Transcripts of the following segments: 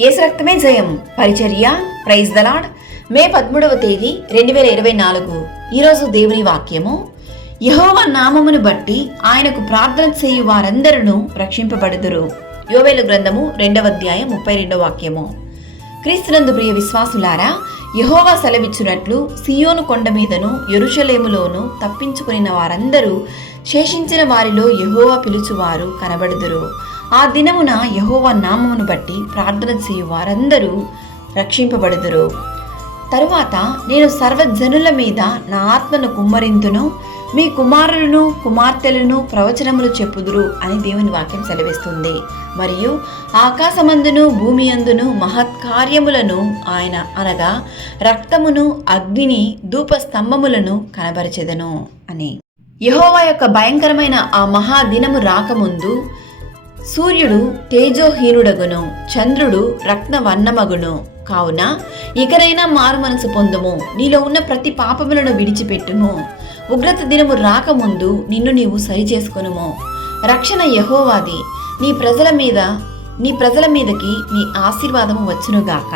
యేసు రక్తమే జయం పరిచర్య ప్రైజ్ ద లార్డ్. మే 13వ తేదీ 2024. ఈరోజు దేవుని వాక్యము, యెహోవా నామమును బట్టి ఆయనకు ప్రార్థన చేయు వారందరూ రక్షింపబడుదురు. యోవేలు గ్రంథము 2వ అధ్యాయం 32వ వాక్యము. క్రీస్తునందు ప్రియ విశ్వాసులారా, యెహోవా సెలవిచ్చినట్లు సియోను కొండ మీదను యెరూషలేములోను తప్పించుకుని వారందరూ, శేషించిన వారిలో యెహోవా పిలుచువారు కనబడుదురు. ఆ దినమున యెహోవా నామమును బట్టి ప్రార్థన చేయు వారందరూ రక్షింపబడుదురు. తరువాత నేను సర్వజనుల మీద నా ఆత్మను కుమ్మరింతును, మీ కుమారులను కుమార్తెలను ప్రవచనములు చెప్పుదురు అని దేవుని వాక్యం సెలవిస్తుంది. మరియు ఆకాశమందును భూమి అందును మహత్కార్యములను ఆయన అనగా రక్తమును అగ్నిని ధూపస్తంభములను కనబరచెదను అని. యెహోవా యొక్క భయంకరమైన ఆ మహాదినము రాకముందు సూర్యుడు తేజోహీనుడగును, చంద్రుడు రత్నవర్ణమగును. కావున ఇకనైనా మారు మనసు పొందుము, నీలో ఉన్న ప్రతి పాపములను విడిచిపెట్టుము. ఉగ్రత దినము రాకముందు నిన్ను నీవు సరిచేసుకొనుము. రక్షణ యెహోవాది, నీ ప్రజల మీదకి నీ ఆశీర్వాదము వచ్చునుగాక.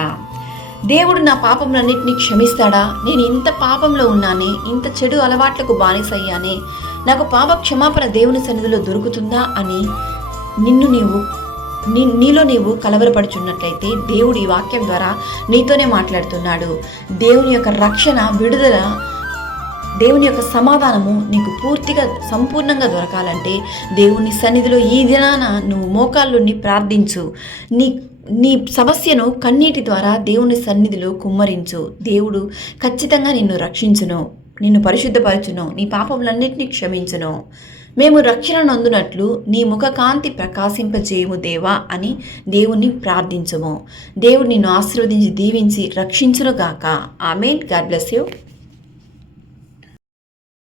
దేవుడు నా పాపములన్నింటినీ క్షమిస్తాడా? నేను ఇంత పాపంలో ఉన్నానే, ఇంత చెడు అలవాట్లకు బానిసయ్యానే, నాకు పాప క్షమాపణ దేవుని సన్నిధిలో దొరుకుతుందా అని నీలో నీవు కలవరపడుచున్నట్లయితే దేవుడు ఈ వాక్యం ద్వారా నీతోనే మాట్లాడుతున్నాడు. దేవుని యొక్క రక్షణ, విడుదల, దేవుని యొక్క సమాధానము నీకు పూర్తిగా సంపూర్ణంగా దేవుని సన్నిధిలో ఈ దినాన నువ్వు మోకాళ్ళుని ప్రార్థించు. నీ సమస్యను కన్నీటి ద్వారా దేవుని సన్నిధిలో కుమ్మరించు. దేవుడు ఖచ్చితంగా నిన్ను రక్షించును, నిన్ను పరిశుద్ధపరచును, నీ పాపములన్నింటినీ క్షమించును. మేము రక్షణ నందునట్లు నీ ముఖకాంతి ప్రకాశింపజేయము దేవా అని దేవుణ్ణి ప్రార్థించుము. దేవుడు నిన్ను ఆశీర్వదించి దీవించి రక్షించునుగాక. ఆమేన్. God bless you.